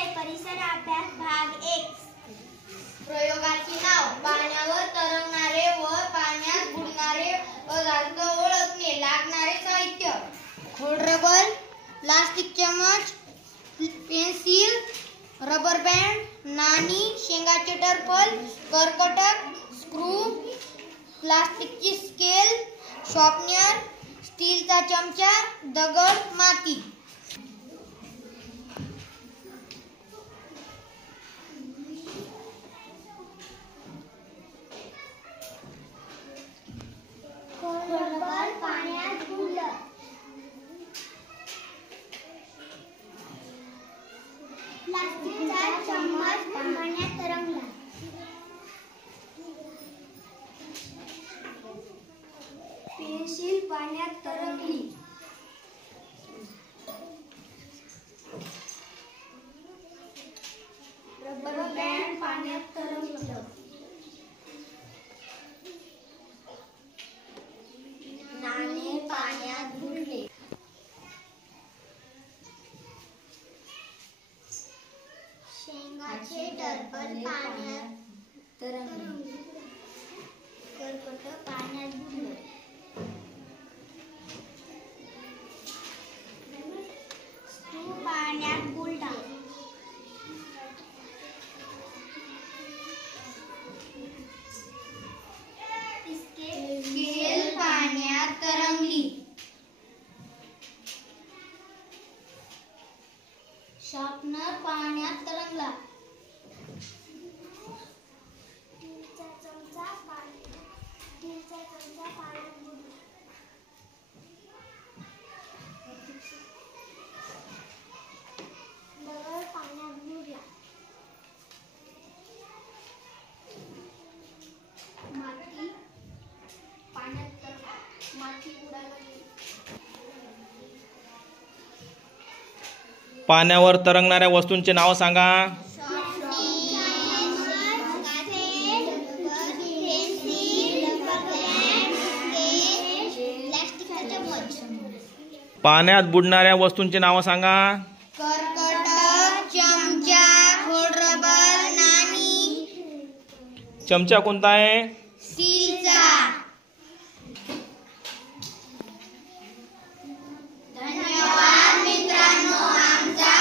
विषय परिसर अभ्यास भाग 1. प्रयोगाची नाव. पाण्यावर तरंगणारे व पाण्यात बुडणारे पदार्थ ओळखणे. लागणारे साहित्य. खोडरबर, प्लास्टिक चमच, पेन्सिल, रबर बँड, नाणी, शेंगाचे टरफल, कर्कटक, स्क्रू, प्लास्टिकची स्केल, शॉर्पनर, स्टीलचा चमचा, दगड, माती. खोडरबर पाण्यात बुडलं. प्लास्टिकचा चम्मच पाण्यात तरंगला. पेन्सिल पाण्यात तरंगली. रबर बँड पाण्यात तरंगलं. नाणे पाण्यात बुडले. शेंगाचे टरफल पाण्यात तरंगले. कर्कट पाण्यात बुडलं. स्क्रू पाण्यात बुडला. स्केल पाण्यात तरंगली. शॉर्पनर पाण्यात तरंगला. स्टीलचा चमचा पाण्यात बुडला. दगड पाण्यात बुडला. माती उडाला गेली. पाण्यावर तरंगणाऱ्या वस्तूंचे नाव सांगा. पाण्यात बुडणाऱ्या वस्तूंचे नाव सांगा. कर्कटक, चमचा, खोडरबर, नाणी. चमचा कोणता आहे? स्टीलचा. धन्यवाद मित्रांनो. आमचा